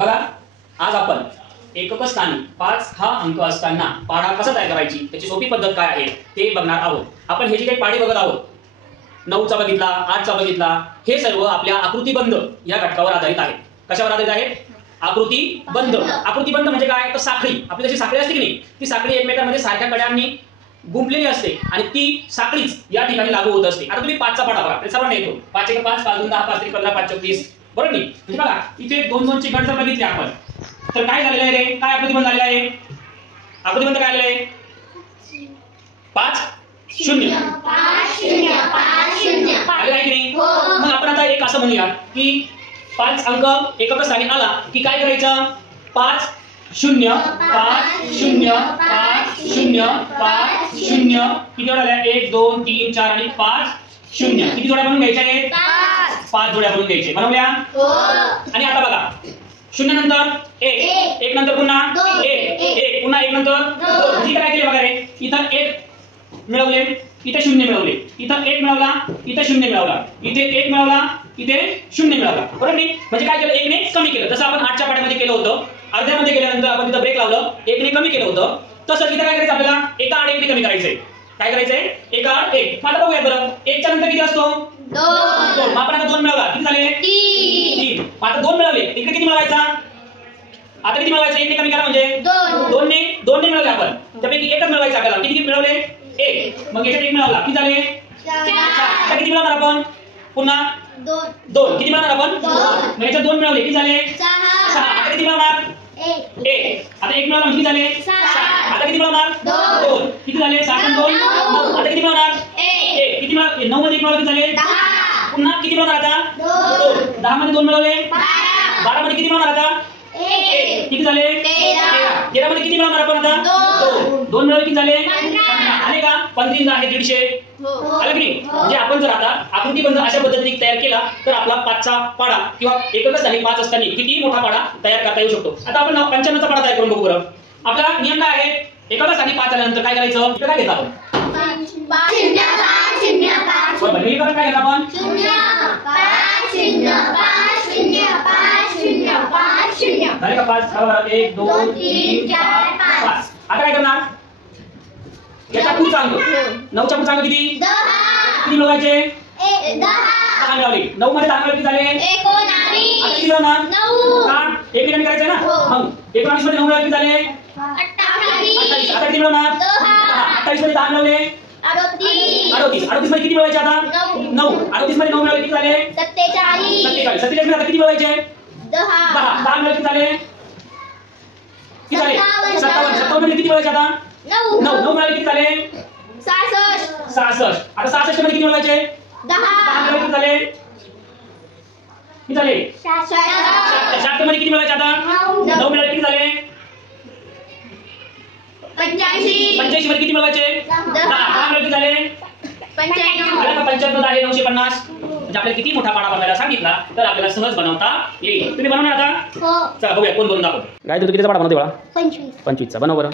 बघा, आज आपण एकक स्थानी 5 हा अंक असताना पाढा कसा तयार करायची त्याची सोपी पद्धत काय आहे ते बघणार आहोत। आपण हे जे काही पाढे बघत आहोत, 9चा बघितला, 8चा बघितला, हे सर्व आपल्या आकृतिबंध या घटकावर आधारित आहे। कशावर आधारित आहे? आकृतिबंध। आकृतिबंध म्हणजे काय? तर साखळी, आपली जशी साखळी असते की नाही, ती साखळी एकमेकांमध्ये सारख्या कड्यांनी गुंफलेली असते आणि ती साखळीच या ठिकाणी लागू होत असते। आता तुम्ही 5चा पाढा बघा, आपल्या सर्वांना येतो। 5 1 5, 5 2 10, 5 3 15, 5 4 30, बरोबर नाही? म्हणजे बघा, इथे 2 2 ची गट जर बघितली आपण, तर काय झालेलं आहे रे? काय आकृतिबंध झालेला आहे? आकृतिबंध काय आलेला आहे? 5 0 5 0 5 0 आले आहे की नाही? मग आपण आता एक असं म्हणूया की 5 अंक एकक स्थानी आला की काय करायचं? 5 0 5 0 5 0 5 0 किती जोड्या आल्या? 1 2 3 4 आणि 5 0 किती जोड्या बनवून घ्यायच्या आहेत? 5 जोड्या बनवून घ्यायचे। बनवल्या? हो। आणि आता बघा, 0 नंतर 1 1 नंतर पुन्हा 1 1 पुन्हा 1 नंतर 2 म्हणजे काय केले बघा रे, इथं 1 मिळवले, इथे 0 मिळवले, इथं 1 मिळवला, इथे 0 मिळवला, इथे 1 मिळवला, इथे 0 मिळवला, बरोबर नाही? म्हणजे काय केलं? 1 ने कमी केलं। जसं आपण 8च्या पाढ्यामध्ये केलं होतं, अर्ध्यामध्ये गेल्यानंतर आपण तिथं ब्रेक लावलं, 1 ने कमी केलं होतं, तसं इथं काय करायचं? आपल्याला एका आड 1 ने कमी करायचंय। काय करायचंय? एका आड 1। आता बघूया बरं, 1 च्या नंतर किती असतो? 2। आपण आता 2 मिळवला, किती झाले? 3। आता 2 मिळवले, इकडे किती मिळवायचा? आता किती मिळवायचं? 1 ने कमी करा म्हणजे 2 ने मिळवले आपण, त्यापैकी एकच मिळवायचा आपल्याला। किती मिळवले? 1। मग याच्यात 1 मिळवला, किती झाले? 4। आता किती मिळवणार आपण? पुन्हा 2 किती मिळवणार आपण? 2। मग याच्यात 2 मिळवले, किती झाले? 6। आता किती मिळवणार? 1। आता 1 मिळवला, किती झाले? 6। आता किती मिळवणार? 2 किती झाले? 7 आणि 2 9। आता किती मिळवणार? 1 किती मिळवले? 9 मध्ये 1 मिळवले, किती झाले? 10। पुन्हा किती मिळवणार आता? 2 10 मध्ये 2 मिळवले 12। 12 मध्ये किती मिळवणार आता? 1 किती झाले? 13। 13 मध्ये किती मिळवणार आपण आता? 2 मिळवले, किती झाले? 15। आले का? 15 आहे 150। आलं की नाही? म्हणजे आपण जर आता आकृतिबंध अशा पद्धतीने तयार केला तर आपला 5चा पाढा किंवा एकक स्थानी 5 असताना किती मोठा पाढा तयार करता येऊ शकतो। आता आपण 95चा पाढा तयार करून बघू बरं। आपला नियम काय आहे? एकक स्थानी 5 आल्यानंतर काय करायचं? इथं काय घेतो आपण? 5 0 5 0 5 बरं, हे काय घेतो आपण? 0 5 0 5 0 5 0 5 0 झाले का 5? 1 2 3 4 5। आता काय करणार? याचा पुढचा अंक 9च्या पुढचा अंक किती? 10 किती मिळवायचे? 10 10 मिळवले। 9 मध्ये 10 मिळवले, किती झाले? 19 आता किती मिळवणार? 9 का? 1 ने कमी करायचं ना? मग 19 मध्ये 9 मिळवले, किती झाले? 28। आता किती मिळवणार? 28 मध्ये 10 मिळवले 38। 38 मध्ये किती मिळवायचे आता? 9 38 मध्ये 9 मिळवले, किती झाले? 47। 47 मध्ये आता किती मिळवायचे? 10 10 मिळवले, किती झाले? किती झाले? 57 57 मध्ये किती मिळवायचे आता? 9 मिळाले, किती झाले? 66 66 आता 66 मध्ये किती मिळवायचे? 10 मिळवले, किती झाले? किती झाले? 66 मध्ये किती मिळवायचे आता? 9 मिळाले, किती झाले? 85 85 मध्ये किती मिळवायचे? 10 मिळाले, किती झाले? 95 आला का? 95 आहे 950। म्हणजे आपल्याला किती मोठा पाढा बनवायला सांगितला तर आपल्याला सहज बनवता येईल। तुम्ही बनवणार आता? हो। चला बघूया कोण बनवून दाखवतो। गाय तू कितीचा पाढा बनवते बाळा? 25 25चा बनव बरं।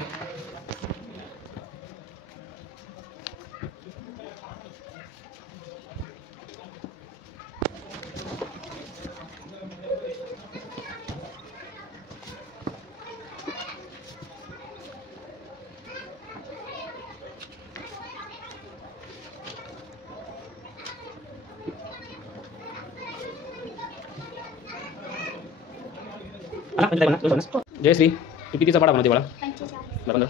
जयश्री, तू कितीचा पाढा बनवते बाळा? 45 बरोबर।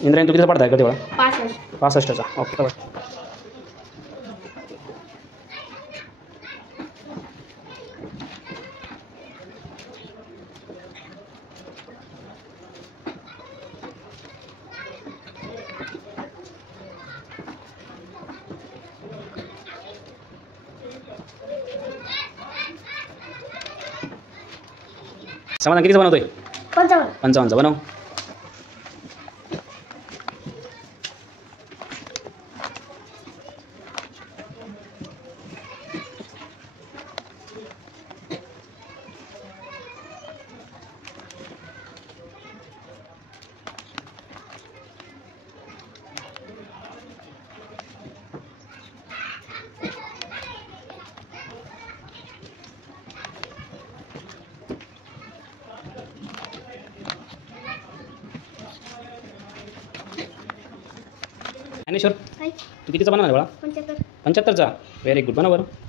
इंद्रायणी, तू कितीचा पाढा तयार करते बाळा? 65 65चा। ओके बरं। समाधान कितीचं बनवतोय? 55. 55चं बनव. ज्ञानेश्वर काय? तू कितीचा बनवणार बाळा? 75. 75चा. Very good. बनव बरं.